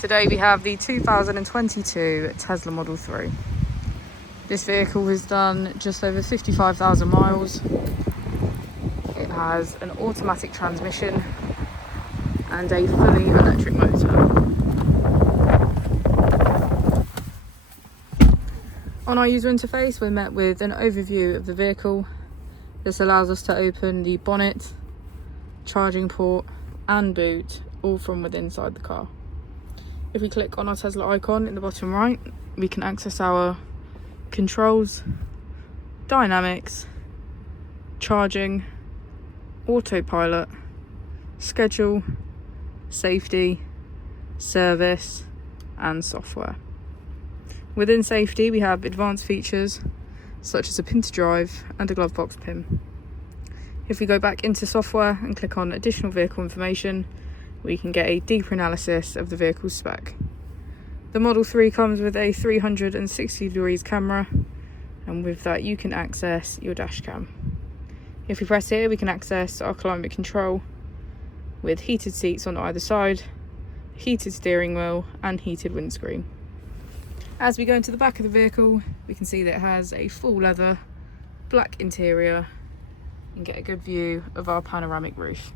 Today we have the 2022 Tesla Model 3. This vehicle has done just over 55,000 miles. It has an automatic transmission and a fully electric motor. On our user interface, we're met with an overview of the vehicle. This allows us to open the bonnet, charging port and boot, all from within inside the car. If we click on our Tesla icon in the bottom right, we can access our controls, dynamics, charging, autopilot, schedule, safety, service and software. Within safety we have advanced features such as a pin to drive and a glove box pin. If we go back into software and click on additional vehicle information, we can get a deeper analysis of the vehicle's spec. The Model 3 comes with a 360 degrees camera, and with that you can access your dash cam. If we press here, we can access our climate control with heated seats on either side, heated steering wheel and heated windscreen. As we go into the back of the vehicle, we can see that it has a full leather black interior and get a good view of our panoramic roof.